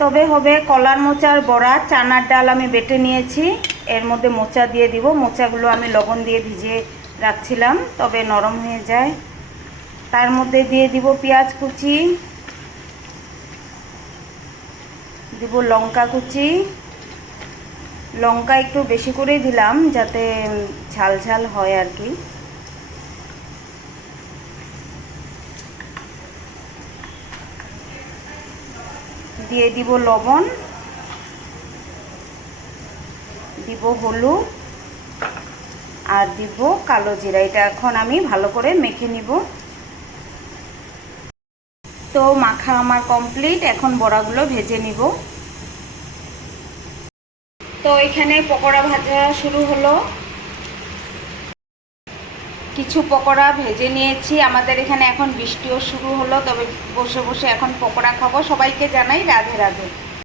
তবে হবে কলার মোচার বড়া। চানার ডাল আমি বেটে নিয়েছি, এর মধ্যে মোচা দিয়ে দিব। মোচাগুলো আমি লবণ দিয়ে ভিজিয়ে রাখছিলাম, তবে নরম হয়ে যায়। তার মধ্যে দিয়ে দিব পেঁয়াজ কুচি, দিব লঙ্কা কুচি। লঙ্কা একটু বেশি করেই দিলাম যাতে ঝাল ঝাল হয় আর কি। দিয়ে দিব লবণ, দিব হলুদ আর দিব কালো জিরা। এটা এখন আমি ভালো করে মেখে নিব। তো মাখা আমার কমপ্লিট, এখন বড়াগুলো ভেজে নিব। তো এখানে পকোড়া ভাজা শুরু হলো। কিছু পকোড়া ভেজে নিয়েছি। আমাদের এখানে এখন বৃষ্টিও শুরু হলো, তবে বসে বসে এখন পকোড়া খাবো। সবাইকে জানাই রাধে রাধে।